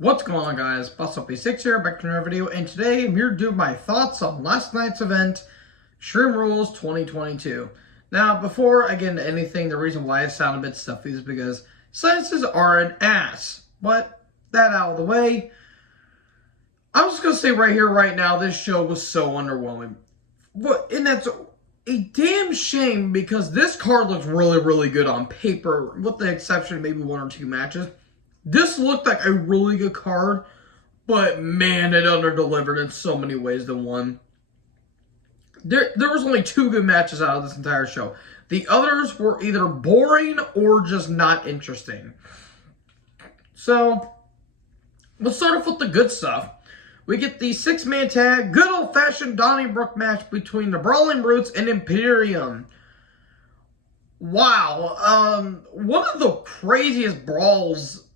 What's going on, guys? BustUp6 here, back to another video, and today I'm here to do my thoughts on last night's event, Extreme Rules 2022. Now, before I get into anything, the reason why I sound a bit stuffy is because silences are an ass. But that out of the way, I'm just going to say right here, right now, this show was so underwhelming. And that's a damn shame because this card looks really, really good on paper, with the exception of maybe one or two matches. This looked like a really good card, but man, it under-delivered in so many ways than one. There was only two good matches out of this entire show. The others were either boring or just not interesting. So, let's start off with the good stuff. We get the six-man tag, good old-fashioned Donnybrook match between the Brawling Brutes and Imperium. Wow, one of the craziest brawls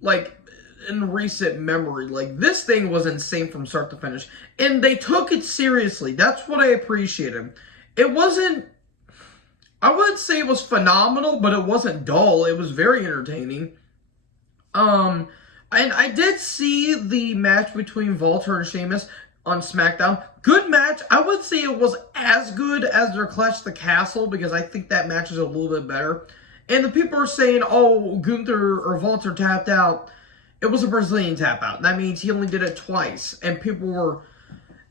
like in recent memory. Like, this thing was insane from start to finish, and they took it seriously. That's what I appreciated. It wasn't, I wouldn't say it was phenomenal, but it wasn't dull. It was very entertaining. And I did see the match between Walter and Sheamus on SmackDown. Good match. I would say it was as good as their Clash at the Castle, because I think that match is a little bit better. And the people are saying, oh, Gunther or Walter tapped out. It was a Brazilian tap out. That means he only did it twice. And people were,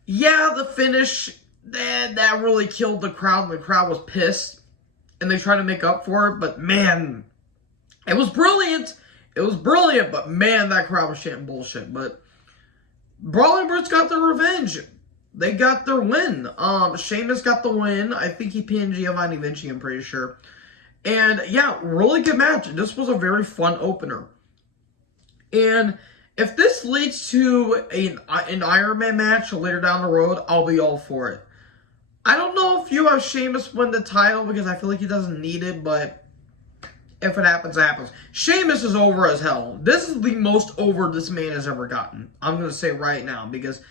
yeah, the finish, that really killed the crowd. The crowd was pissed. And they tried to make up for it. But man, it was brilliant. It was brilliant. But man, that crowd was shitting bullshit. But Brawling Brutes got their revenge. They got their win. Sheamus got the win. I think he pinned Giovanni Vinci, I'm pretty sure. And yeah, really good match. This was a very fun opener. And if this leads to an Iron Man match later down the road, I'll be all for it. I don't know if you have Sheamus win the title because I feel like he doesn't need it, but if it happens, it happens. Sheamus is over as hell. This is the most over this man has ever gotten. I'm going to say right now, because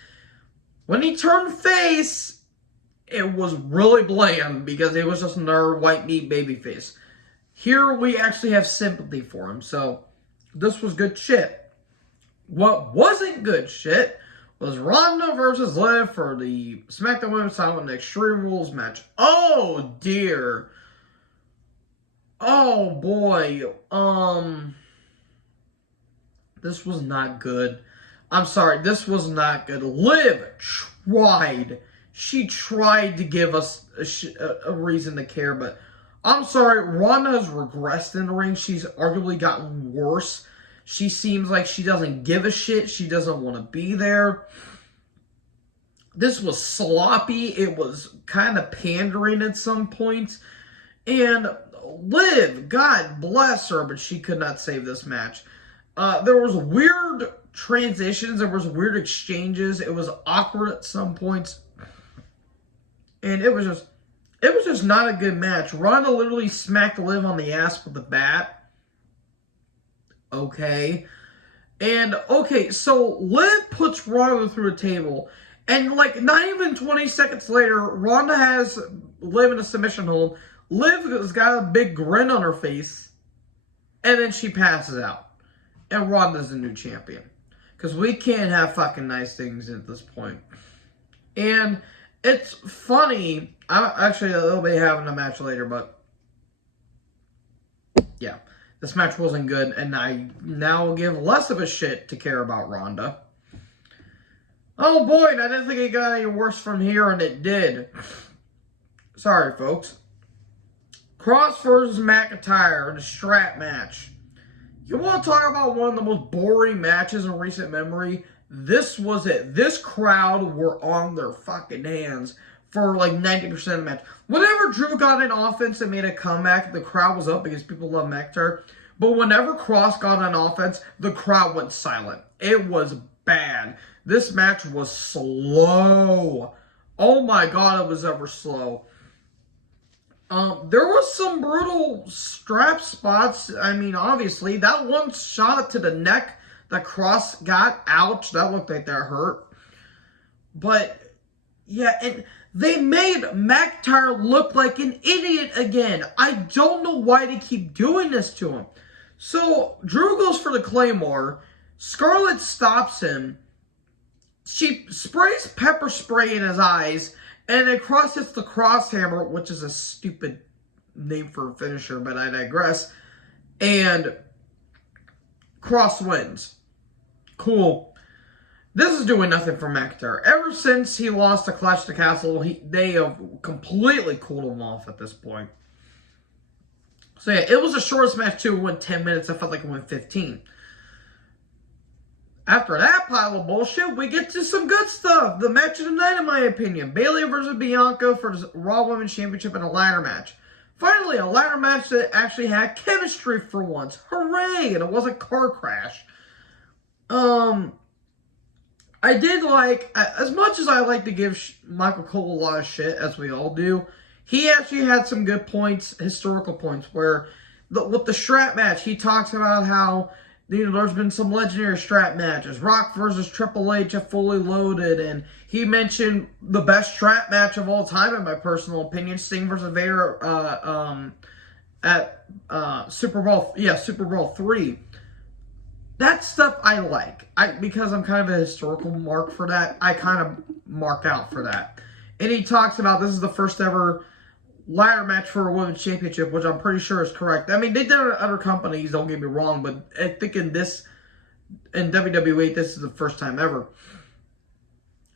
when he turned face, it was really bland because it was just another white meat babyface. Here, we actually have sympathy for him, so this was good shit. What wasn't good shit was Ronda versus Liv for the SmackDown Women's title in the Extreme Rules match. Oh, dear. Oh, boy. This was not good. I'm sorry, this was not good. Liv tried. She tried to give us a reason to care, but I'm sorry, Ronda has regressed in the ring. She's arguably gotten worse. She seems like she doesn't give a shit. She doesn't want to be there. This was sloppy. It was kind of pandering at some points. And Liv, God bless her, but she could not save this match. There was weird transitions. There was weird exchanges. It was awkward at some points. And it was just not a good match. Ronda literally smacked Liv on the ass with a bat. Okay. And, okay, so Liv puts Ronda through a table. And, like, not even 20 seconds later, Ronda has Liv in a submission hold. Liv has got a big grin on her face. And then she passes out. And Ronda's the new champion. Because we can't have fucking nice things at this point. And it's funny. They'll be having a match later, but yeah, this match wasn't good, and I now will give less of a shit to care about Ronda. Oh boy, I didn't think it got any worse from here, and it did. Sorry, folks. Cross versus McIntyre in a strap match. You want to talk about one of the most boring matches in recent memory? This was it. This crowd were on their fucking hands for like 90% of the match. Whenever Drew got in offense and made a comeback, the crowd was up because people love McIntyre. But whenever Cross got on offense, the crowd went silent. It was bad. This match was slow. Oh my god, it was ever slow. There was some brutal strap spots. I mean, obviously, that one shot to the neck that Cross got, ouch, that looked like that hurt. But, yeah, and they made McIntyre look like an idiot again. I don't know why they keep doing this to him. So, Drew goes for the Claymore. Scarlett stops him. She sprays pepper spray in his eyes, and then Cross hits the crosshammer, which is a stupid name for a finisher, but I digress. And Cross wins. Cool. This is doing nothing for McIntyre. Ever since he lost to Clash the Castle, they have completely cooled him off at this point. So yeah, it was the shortest match too. It went 10 minutes. I felt like it went 15. After that pile of bullshit, we get to some good stuff. The match of the night, in my opinion. Bayley versus Bianca for the Raw Women's Championship in a ladder match. Finally, a ladder match that actually had chemistry for once. Hooray! And it wasn't a car crash. I did like, as much as I like to give Michael Cole a lot of shit, as we all do, he actually had some good points, historical points, where with the strap match, he talks about how there's been some legendary strap matches. Rock versus Triple H at Fully Loaded. And he mentioned the best strap match of all time, in my personal opinion. Sting versus Vader at Super Bowl 3. That stuff I like. Because I'm kind of a historical mark for that, I kind of mark out for that. And he talks about this is the first ever ladder match for a women's championship, which I'm pretty sure is correct. I mean, they did it at other companies, don't get me wrong, but I think in WWE, this is the first time ever.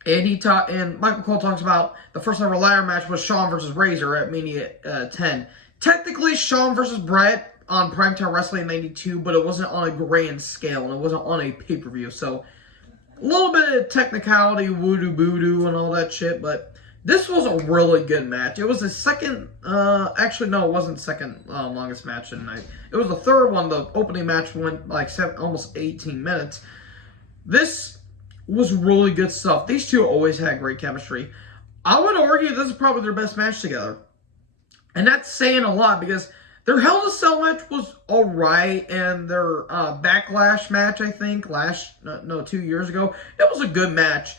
And Michael Cole talks about the first ever ladder match was Shawn versus Razor at Mania 10. Technically, Shawn versus Brett on Primetime Wrestling in 92, but it wasn't on a grand scale, and it wasn't on a pay-per-view, so a little bit of technicality, voodoo, and all that shit, but this was a really good match. It was the second, actually, no, it wasn't the second longest match of the night. It was the third one. The opening match went like almost 18 minutes. This was really good stuff. These two always had great chemistry. I would argue this is probably their best match together. And that's saying a lot because their Hell in a Cell match was alright, and their Backlash match, I think, 2 years ago, it was a good match.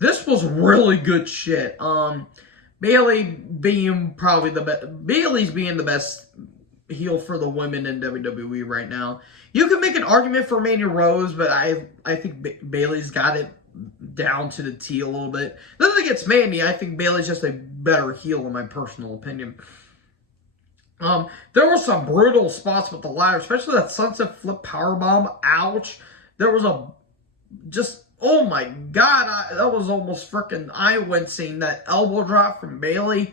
This was really good shit. Bayley being probably Bayley's being the best heel for the women in WWE right now. You can make an argument for Mandy Rose, but I think Bayley's got it down to the T a little bit. Nothing against Mandy. I think Bayley's just a better heel in my personal opinion. There were some brutal spots with the ladder, especially that sunset flip powerbomb. Ouch. There was oh my god, that was almost freaking eye-wincing. That elbow drop from Bayley.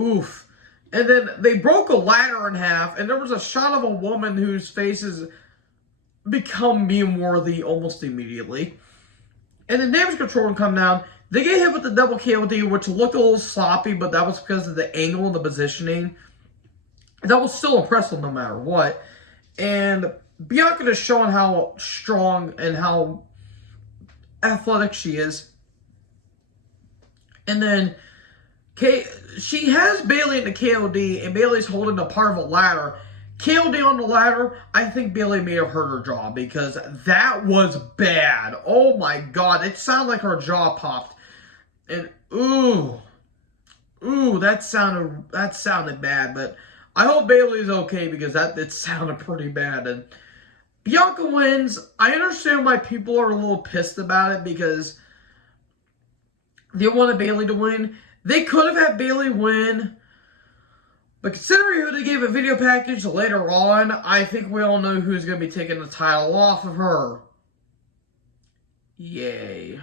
Oof. And then they broke a ladder in half, and there was a shot of a woman whose face has become meme-worthy almost immediately. And then Damage Control would come down. They get hit with the double KOD, which looked a little sloppy, but that was because of the angle and the positioning. That was still impressive no matter what. And Bianca is showing how strong and how athletic she is. And then she has Bayley in the KOD, and Bayley's holding a part of a ladder. KOD on the ladder, I think Bayley may have hurt her jaw because that was bad. Oh my god, it sounded like her jaw popped. And ooh, that sounded bad, but I hope Bayley's okay because it sounded pretty bad. And Bianca wins. I understand why people are a little pissed about it because they wanted Bayley to win. They could have had Bayley win, but considering who they gave a video package later on, I think we all know who's going to be taking the title off of her. Yay.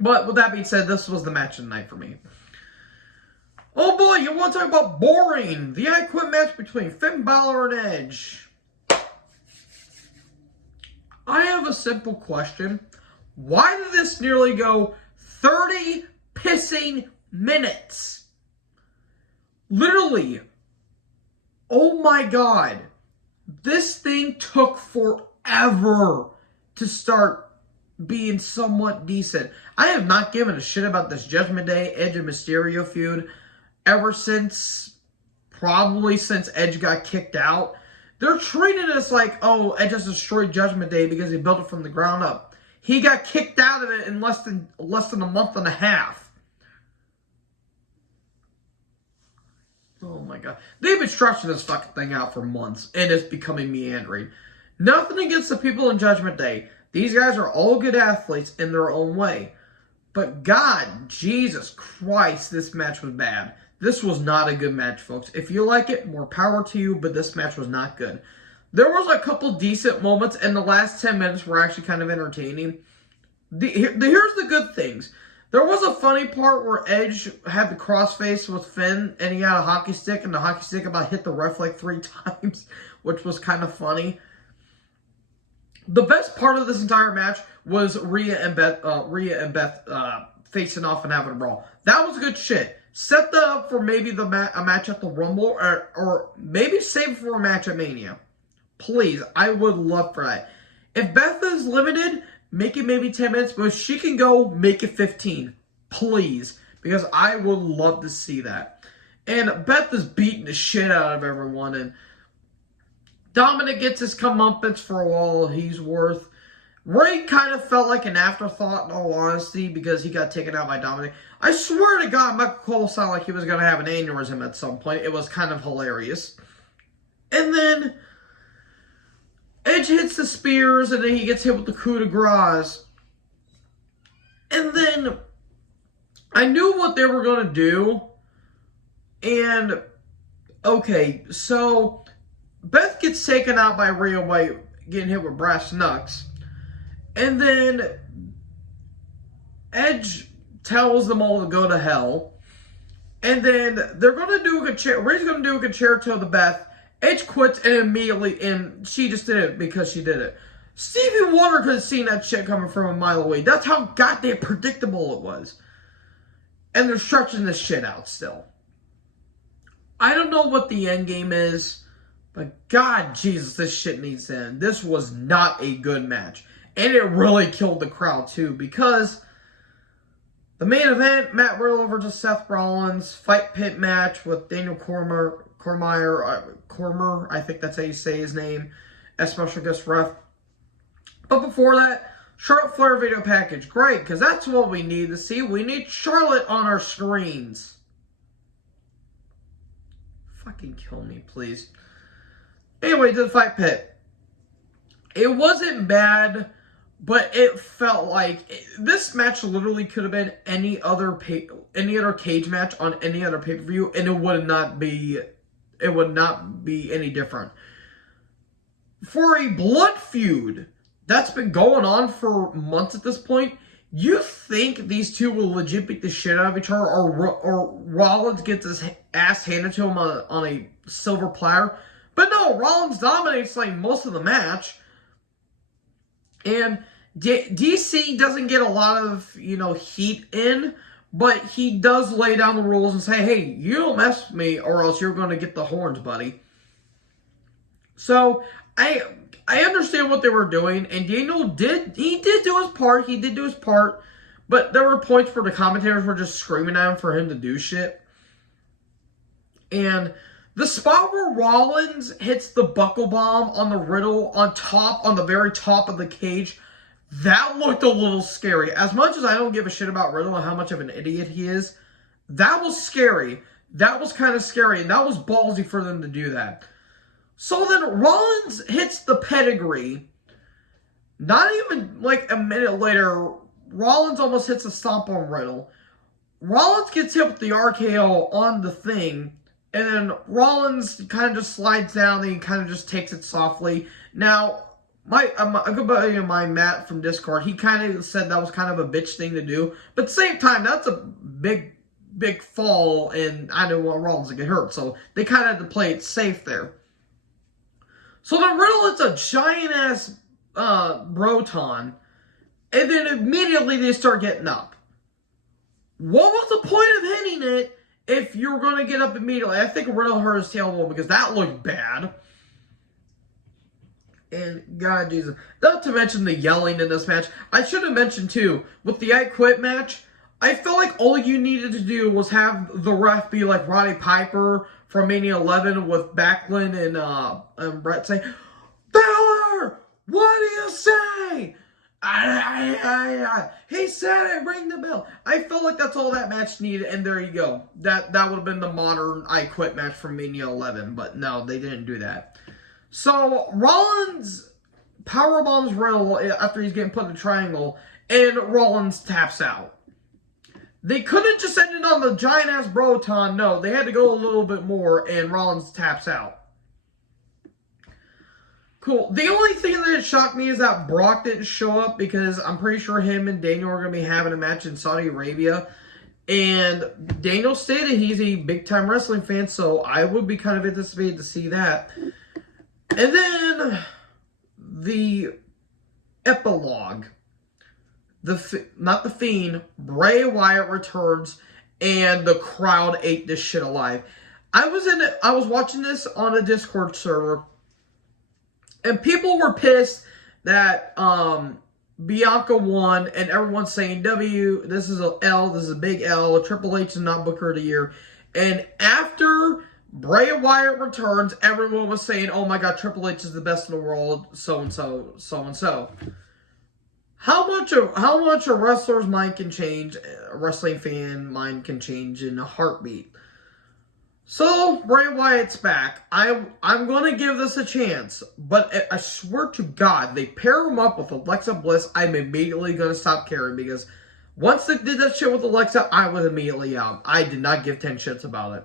But with that being said, this was the match of the night for me. Oh boy, you want to talk about boring? The I Quit match between Finn Balor and Edge. I have a simple question. Why did this nearly go 30 pissing minutes? Literally. Oh my god. This thing took forever to start being somewhat decent. I have not given a shit about this Judgment Day Edge and Mysterio feud ever since Edge got kicked out. They're treating us like, oh, Edge just destroyed Judgment Day because he built it from the ground up. He got kicked out of it in less than a month and a half. Oh my god. They've been stretching this fucking thing out for months, and it's becoming meandering. Nothing against the people in Judgment Day. These guys are all good athletes in their own way. But God, Jesus Christ, this match was bad. This was not a good match, folks. If you like it, more power to you, but this match was not good. There was a couple decent moments, and the last 10 minutes were actually kind of entertaining. Here's the good things. There was a funny part where Edge had the crossface with Finn, and he had a hockey stick, and the hockey stick about hit the ref like 3 times, which was kind of funny. The best part of this entire match was Rhea and Beth facing off and having a brawl. That was good shit. Set that up for maybe a match at the Rumble, or maybe save it for a match at Mania. Please, I would love for that. If Beth is limited, make it maybe 10 minutes, but if she can go, make it 15. Please, because I would love to see that. And Beth is beating the shit out of everyone, and Dominic gets his comeuppance for all he's worth. Ray kind of felt like an afterthought, in all honesty, because he got taken out by Dominic. I swear to God, Michael Cole sounded like he was going to have an aneurysm at some point. It was kind of hilarious. And then Edge hits the spears, and then he gets hit with the coup de grace. And then I knew what they were going to do. And, okay, so Beth gets taken out by Rhea by getting hit with brass knucks. And then Edge tells them all to go to hell. And then they're going to do a Rhea's going to do a concerto to Beth. Edge quits and immediately, and she just did it because she did it. Stevie Wonder could have seen that shit coming from a mile away. That's how goddamn predictable it was. And they're stretching this shit out still. I don't know what the end game is, but God, Jesus, this shit needs to end. This was not a good match. And it really killed the crowd, too, because the main event, Matt Riddle versus Seth Rollins, fight pit match with Daniel Cormier, I think that's how you say his name, as special guest ref. But before that, Charlotte Flair video package. Great, because that's what we need to see. We need Charlotte on our screens. Fucking kill me, please. Anyway, to the fight pit. It wasn't bad, but it felt like this match literally could have been any other cage match on any other pay-per-view, and it would not be any different. For a blood feud that's been going on for months at this point, you think these two will legit beat the shit out of each other, or Rollins gets his ass handed to him on a silver platter? But no, Rollins dominates like most of the match. And DC doesn't get a lot of, heat in, but he does lay down the rules and say, hey, you don't mess with me or else you're going to get the horns, buddy. So, I understand what they were doing, and Daniel did do his part, but there were points where the commentators were just screaming at him for him to do shit. And the spot where Rollins hits the buckle bomb on the Riddle on the very top of the cage, that looked a little scary. As much as I don't give a shit about Riddle and how much of an idiot he is, that was scary. That was kind of scary, and that was ballsy for them to do that. So then Rollins hits the pedigree. Not even like a minute later, Rollins almost hits a stomp on Riddle. Rollins gets hit with the RKO on the thing, and then Rollins kind of just slides down and he kind of just takes it softly. Now, a good buddy of mine, Matt from Discord, he kind of said that was kind of a bitch thing to do. But at the same time, that's a big fall, and I didn't want Rollins to get hurt. So they kind of had to play it safe there. So the Riddle hits a giant-ass Broton, and then immediately they start getting up. What was the point of hitting it if you're going to get up immediately? I think Riddle hurt his tailbone because that looked bad. And God, Jesus. Not to mention the yelling in this match. I should have mentioned, too, with the I Quit match, I felt like all you needed to do was have the ref be like Roddy Piper from Mania 11 with Backlund and Brett say, Balor, what do you say? He said it, ring the bell. I felt like that's all that match needed, and there you go. That would have been the modern I Quit match from Mania 11, but no, they didn't do that. So, Rollins power bombs Riddle after he's getting put in a triangle, and Rollins taps out. They couldn't just end it on the giant-ass Broton. No, they had to go a little bit more, and Rollins taps out. Cool. The only thing that shocked me is that Brock didn't show up, because I'm pretty sure him and Daniel are going to be having a match in Saudi Arabia. And Daniel stated he's a big-time wrestling fan, so I would be kind of anticipated to see that. And then the epilogue. Not the Fiend, Bray Wyatt returns, and the crowd ate this shit alive. I was watching this on a Discord server, and people were pissed that Bianca won, and everyone's saying, this is a L, this is a big L, Triple H is not Booker of the Year. And after Bray Wyatt returns, everyone was saying, oh my god, Triple H is the best in the world, so-and-so, so-and-so. How much a wrestler's mind can change, a wrestling fan mind can change in a heartbeat. So, Bray Wyatt's back. I'm going to give this a chance, but I swear to God, they pair him up with Alexa Bliss, I'm immediately going to stop caring, because once they did that shit with Alexa, I was immediately out. I did not give 10 shits about it.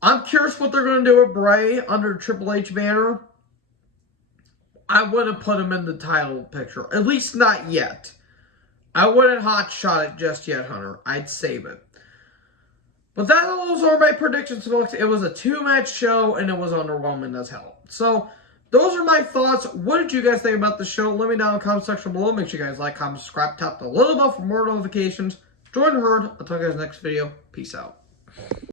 I'm curious what they're going to do with Bray under Triple H banner. I wouldn't put him in the title picture. At least not yet. I wouldn't hotshot it just yet, Hunter. I'd save it. But those are my predictions, folks. It was a 2-match show, and it was underwhelming as hell. So, those are my thoughts. What did you guys think about the show? Let me know in the comment section below. Make sure you guys like, comment, subscribe, tap the little bell for more notifications. Join the herd. I'll talk to you guys next video. Peace out.